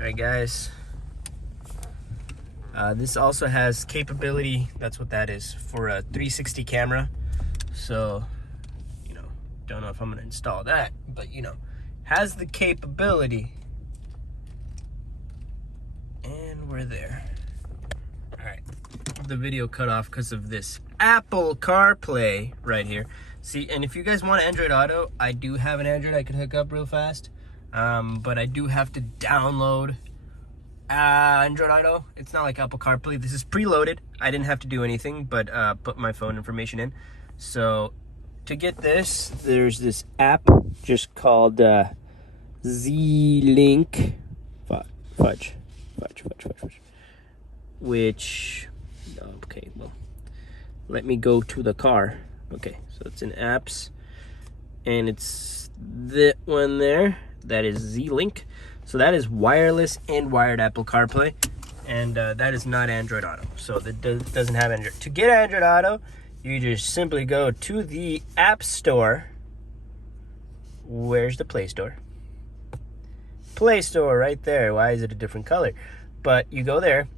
Alright guys, this also has capability, that's what that is, for a 360 camera. So, don't know if I'm going to install that, but has the capability. And we're there. Alright, the video cut off because of this Apple CarPlay right here. See, and if you guys want Android Auto, I do have an Android I could hook up real fast. But I do have to download Android Auto. It's not like Apple CarPlay. This is preloaded. I didn't have to do anything but put my phone information in. So to get this, there's this app just called Z-Link. Fudge. Which, okay, well, let me go to the car. Okay, so it's in apps, and it's that one there. That is Z-Link. So that is wireless and wired Apple CarPlay, and that is not Android Auto. So that doesn't have Android. To get Android Auto, you just simply go to the App Store. Where's the Play Store? Play Store right there. Why is it a different color? But you go there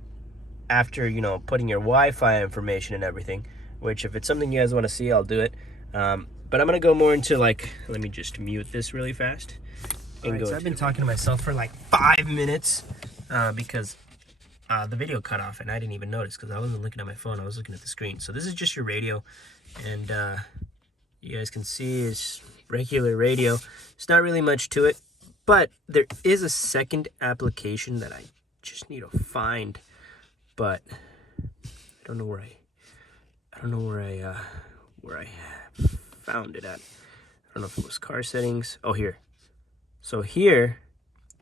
after, putting your Wi-Fi information and everything, which if it's something you guys want to see, I'll do it. But I'm going to go more into let me just mute this really fast. Right, so I've been talking to myself for like 5 minutes because the video cut off and I didn't even notice because I wasn't looking at my phone. I was looking at the screen. So this is just your radio, and you guys can see it's regular radio. It's not really much to it, but there is a second application that I just need to find, but I don't know where I found it at. I don't know if it was car settings. Oh, here. So here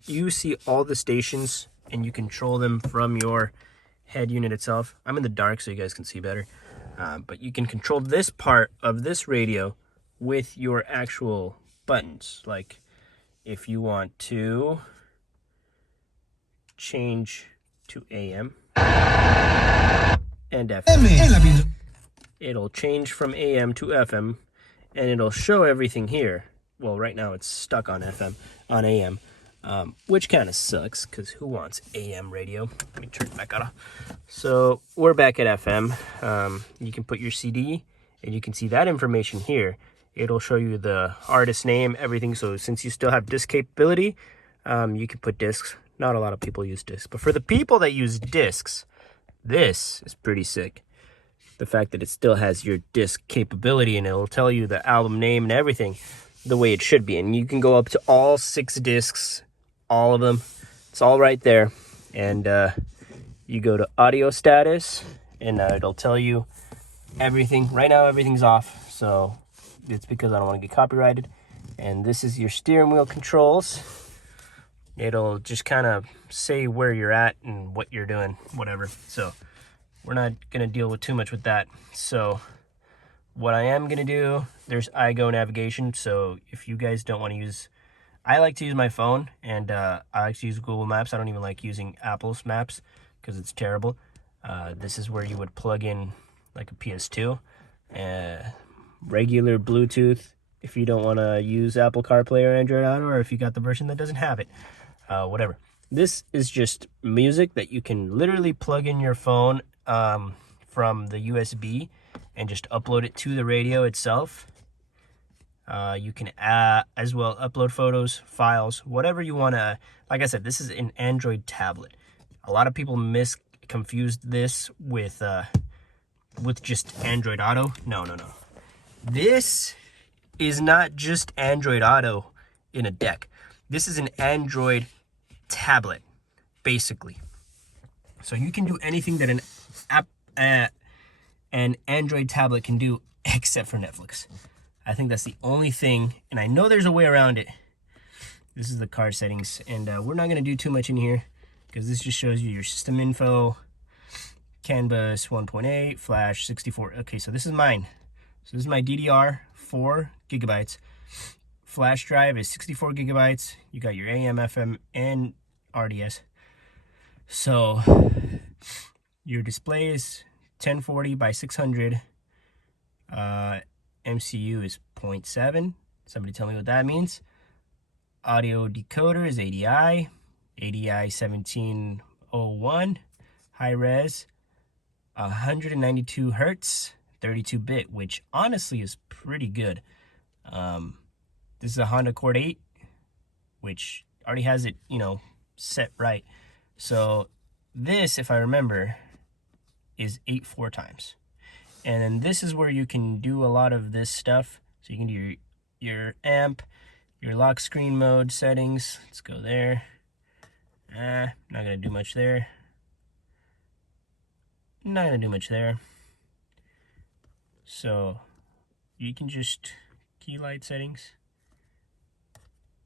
you see all the stations and you control them from your head unit itself. I'm in the dark so you guys can see better. But you can control this part of this radio with your actual buttons. Like if you want to change to AM and FM, it'll change from AM to FM, and it'll show everything here. Well, right now it's stuck on AM, which kind of sucks because who wants AM radio? Let me turn it back on. So we're back at FM. You can put your CD and you can see that information here. It'll show you the artist name, everything. So since you still have disc capability, you can put discs. Not a lot of people use discs, but for the people that use discs, this is pretty sick. The fact that it still has your disc capability and it'll tell you the album name and everything the way it should be. And you can go up to all 6 discs, all of them. It's all right there. And you go to audio status and it'll tell you everything. Right now everything's off, so it's because I don't want to get copyrighted. And this is your steering wheel controls. It'll just kind of say where you're at and what you're doing, whatever. So we're not going to deal with too much with that. So what I am going to do, there's iGo navigation. So if you guys don't want to use, I like to use my phone, and I like to use Google Maps. I don't even like using Apple's Maps because it's terrible. This is where you would plug in like a PS2, regular Bluetooth if you don't want to use Apple CarPlay or Android Auto, or if you got the version that doesn't have it, whatever. This is just music that you can literally plug in your phone from the USB and just upload it to the radio itself. You can as well upload photos, files, whatever you want to. Like I said, this is an Android tablet. A lot of people confused this with just Android Auto. No. This is not just Android Auto in a deck. This is an Android tablet, basically. So you can do anything that an Android tablet can do except for Netflix. I think that's the only thing, and I know there's a way around it. This is the car settings, and we're not going to do too much in here because this just shows you your system info, CAN bus 1.8, flash 64. Okay, so this is mine. So this is my DDR, 4 gigabytes. Flash drive is 64 gigabytes. You got your AM, FM, and RDS. So your display is 1040 by 600. MCU is 0.7. Somebody tell me what that means. Audio decoder is ADI. ADI 1701, high res, 192 hertz, 32-bit, which honestly is pretty good. This is a Honda Accord 8, which already has it, you know, set right. So this, if I remember, is 8 4x. And then this is where you can do a lot of this stuff. So you can do your amp, your lock screen mode settings. Let's go there. Not gonna do much there. Not gonna do much there. So you can just key light settings,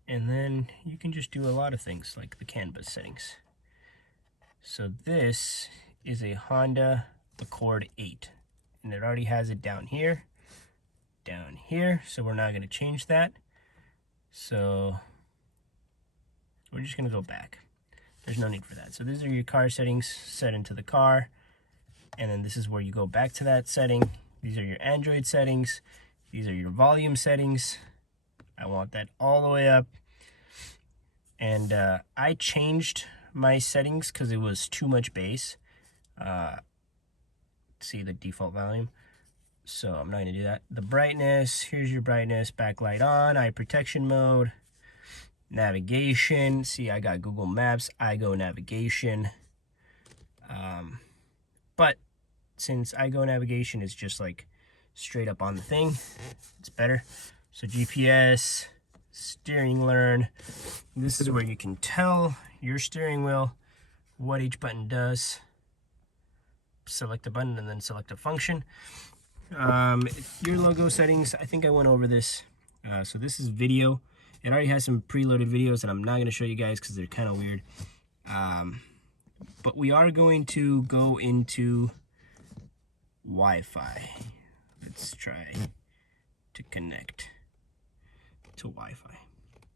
and then you can just do a lot of things like the canvas settings. So this is a Honda Accord 8, and it already has it down here, so we're not gonna change that. So we're just gonna go back. There's no need for that. So these are your car settings set into the car, and then this is where you go back to that setting. These are your Android settings. These are your volume settings. I want that all the way up. And I changed my settings because it was too much bass. See the default volume. So I'm not gonna do that. The brightness, here's your brightness, backlight on, eye protection mode, navigation. See, I got Google Maps, iGo navigation. But since iGo navigation is just like straight up on the thing, it's better. So GPS, steering learn. This is where you can tell your steering wheel what each button does. Select a button and then select a function. Your logo settings, I think I went over this. So this is video. It already has some preloaded videos that I'm not going to show you guys because they're kind of weird. But we are going to go into Wi-Fi. Let's try to connect to Wi-Fi.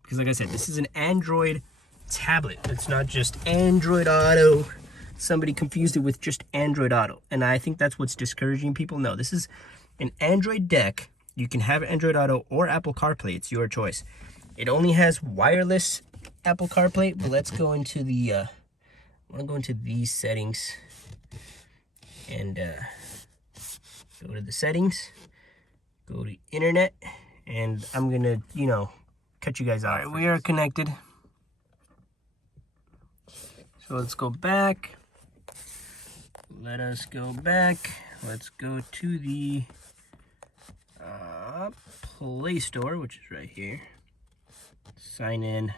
Because like I said, this is an Android tablet. It's not just Android Auto. Somebody confused it with just Android Auto, and I think that's what's discouraging people. No, this is an Android deck. You can have Android Auto or Apple CarPlay. It's your choice. It only has wireless Apple CarPlay, but let's go into the I want to go into these settings and go to the settings, go to internet, and I'm gonna, you know, cut you guys off. All right, we are connected. So let's go back. Let us go back. Let's go to the Play Store, which is right here. Sign in.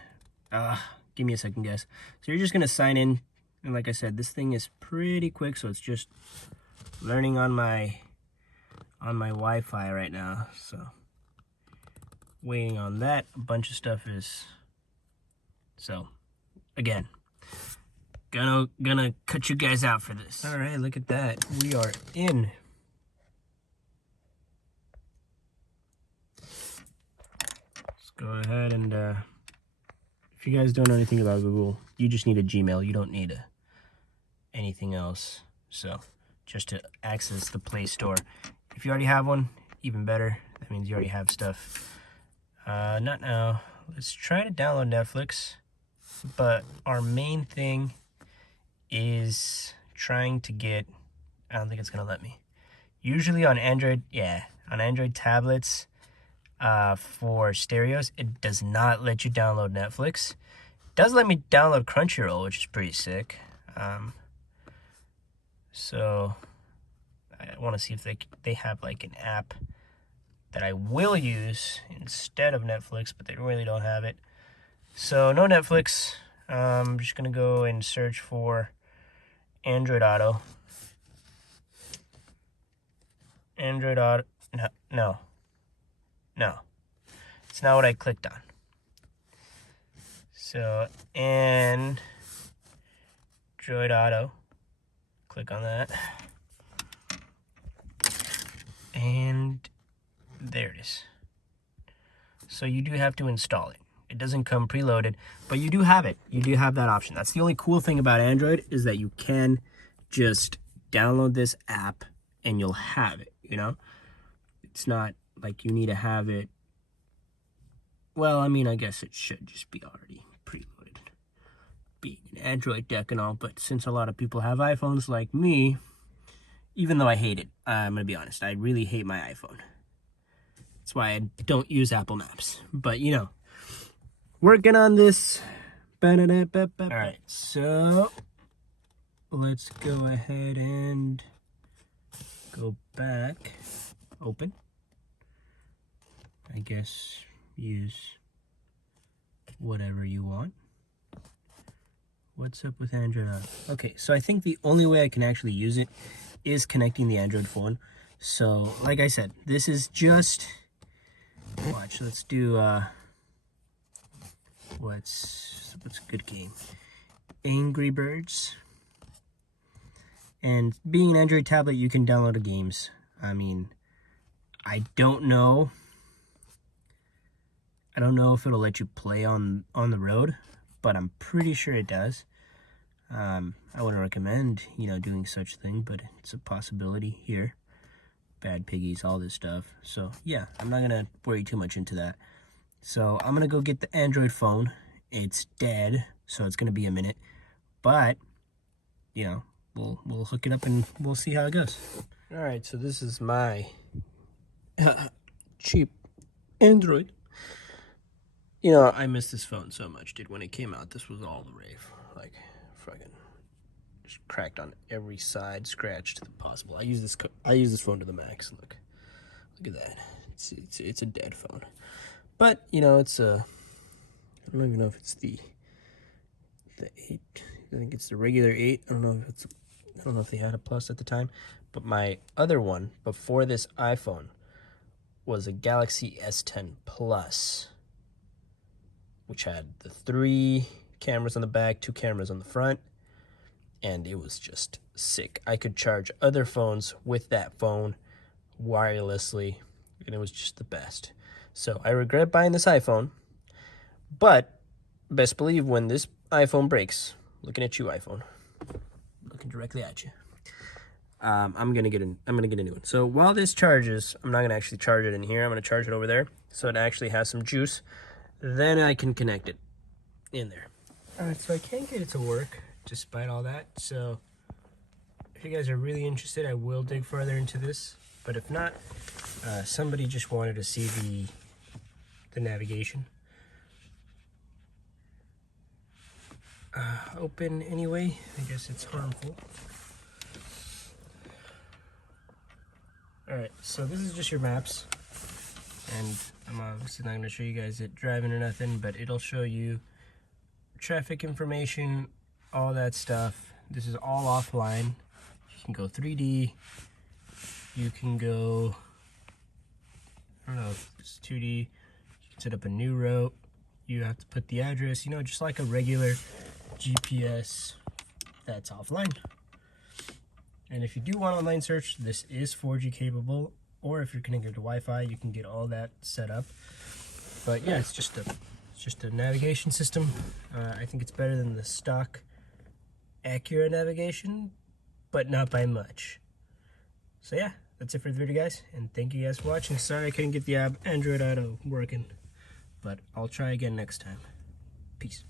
Give me a second, guys. So you're just gonna sign in, and like I said, this thing is pretty quick, so it's just learning on my Wi-Fi right now. So waiting on that. A bunch of stuff is. So again, gonna cut you guys out for this. All right, look at that. We are in. Let's go ahead and if you guys don't know anything about Google, you just need a Gmail. You don't need anything else. So just to access the Play Store. If you already have one, even better. That means you already have stuff. Not now. Let's try to download Netflix. But our main thing is trying to get, I don't think it's gonna let me. Usually on Android, on Android tablets for stereos, it does not let you download Netflix. It does let me download Crunchyroll, which is pretty sick. So I want to see if they have like an app that I will use instead of Netflix, but they really don't have it. So no Netflix. I'm just gonna go and search for Android Auto. Android Auto. No. It's not what I clicked on. So Android Auto. Click on that. And there it is. So you do have to install it. It doesn't come preloaded, but you do have it. You do have that option. That's the only cool thing about Android, is that you can just download this app and you'll have it, you know? It's not like you need to have it. Well, I mean, I guess it should just be already preloaded. being an Android deck and all, but since a lot of people have iPhones like me, even though I hate it, I'm gonna be honest, I really hate my iPhone. That's why I don't use Apple Maps. But you know, working on this. Alright, so let's go ahead and go back. Open. I guess use whatever you want. What's up with Android Auto? Okay, so I think the only way I can actually use it is connecting the Android phone. So, like I said, this is just... Watch, let's do... What's a good game? Angry Birds. And being an Android tablet, you can download the games. I mean, I don't know if it'll let you play on the road, but I'm pretty sure it does. I wouldn't recommend, you know, doing such thing, but it's a possibility here. Bad piggies, all this stuff. So yeah, I'm not gonna worry too much into that. So I'm gonna go get the Android phone. It's dead, so it's gonna be a minute, but you know, we'll hook it up and we'll see how it goes. All right, so this is my cheap Android. You know, I miss this phone so much, dude. When it came out, this was all the rave. Like, fucking just cracked on every side, scratched possible. I use this phone to the max. Look at that. It's a dead phone. But you know, it's a. I don't even know if it's the 8. I think it's the regular 8. I don't know if they had a plus at the time. But my other one before this iPhone was a Galaxy S10 Plus, which had the 3 cameras on the back, 2 cameras on the front, and it was just sick. I could charge other phones with that phone wirelessly, and it was just the best. So I regret buying this iPhone, but best believe when this iPhone breaks, looking at you, iPhone, looking directly at you, I'm gonna get a new one. So while this charges, I'm not gonna actually charge it in here. I'm gonna charge it over there, so it actually has some juice. Then I can connect it in there. All right, so I can't get it to work despite all that. So if you guys are really interested, I will dig further into this. But if not, somebody just wanted to see the navigation. Open anyway. I guess it's harmful. All right, so this is just your maps. And I'm obviously not going to show you guys it driving or nothing, but it'll show you traffic information, all that stuff. This is all offline. You can go 3D. You can go, I don't know if it's 2D. You can set up a new route. You have to put the address, you know, just like a regular GPS that's offline. And if you do want online search, this is 4G capable. Or if you're connected to Wi-Fi, you can get all that set up. But yeah, it's just a navigation system. I think it's better than the stock Acura navigation, but not by much. So yeah, that's it for the video, guys. And thank you guys for watching. Sorry I couldn't get the Android Auto working, but I'll try again next time. Peace.